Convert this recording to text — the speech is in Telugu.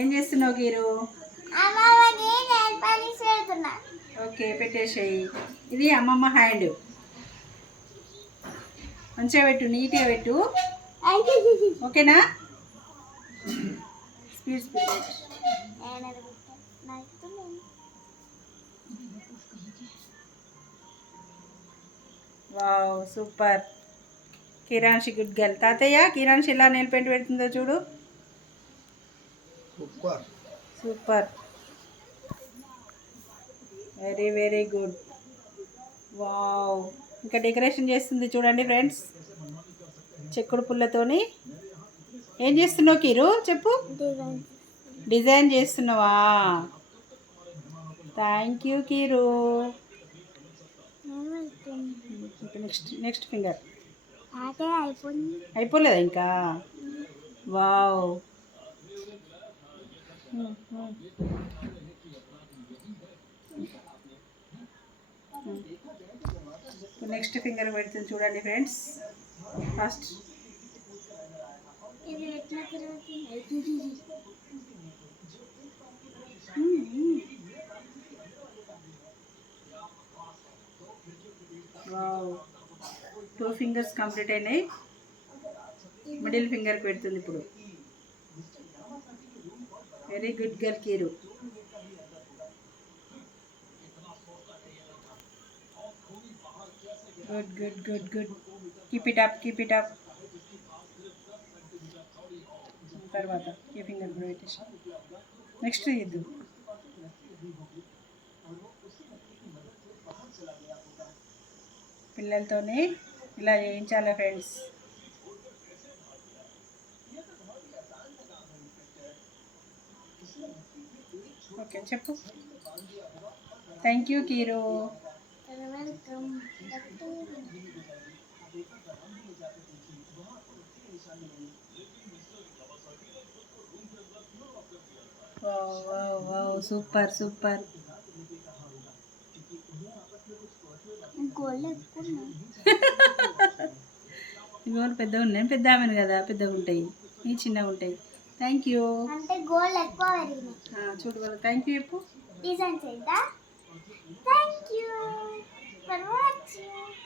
ఏం చేస్తున్నావు గీరు? ఓకే పెట్టేసేయి. ఇది అమ్మమ్మ హ్యాండ్. మంచిగా పెట్టు నీట్గా పెట్టు. ఓకేనా? Speed speed. Wow super. Kiranshi good girl. తాతయ్య కిరాన్షి ఎలా నెయిల్ పెయింట్ పెడుతుందో చూడు. Super. Very very good. Wow. ఇంకా డెకరేషన్ చేస్తుంది చూడండి ఫ్రెండ్స్. చెక్కుడు పుల్లతోని. ఏం చేస్తున్నావు కిరు? చెప్పు. డిజైన్ చేస్తున్నావా? Thank you Kiru. Next next finger. అయిపోలేదా ఇంకా? వావ్. నెక్స్ట్ ఫింగర్ పెడుతుంది చూడండి friends. First. Wow. Two fingers complete అయినాయి. మిడిల్ ఫింగర్ పెడుతుంది ఇప్పుడు. Very good girl Kiru good good good good keep it up keep it up తర్వాత ఈ ఫింగర్ కూడా పెట్టేసి నెక్స్ట్ ఇద్దు పిల్లలతోనే ఇలా చేయించాలి ఫ్రెండ్స్. ఓకే చెప్పు. Thank you Kiru. Welcome super super gold ఇవాళ పెద్దగా ఉన్నాయి. పెద్ద ఆమెను కదా పెద్దగా ఉంటాయి. ఈ చిన్నగా ఉంటాయి. థ్యాంక్ యూ అంటే గోల్డ్ ఎక్కువ చూడు వాళ్ళు. థ్యాంక్ యూ చెప్పు. డిజైన్ చేద్దా థ్యాంక్ యూ ఫర్ వాచింగ్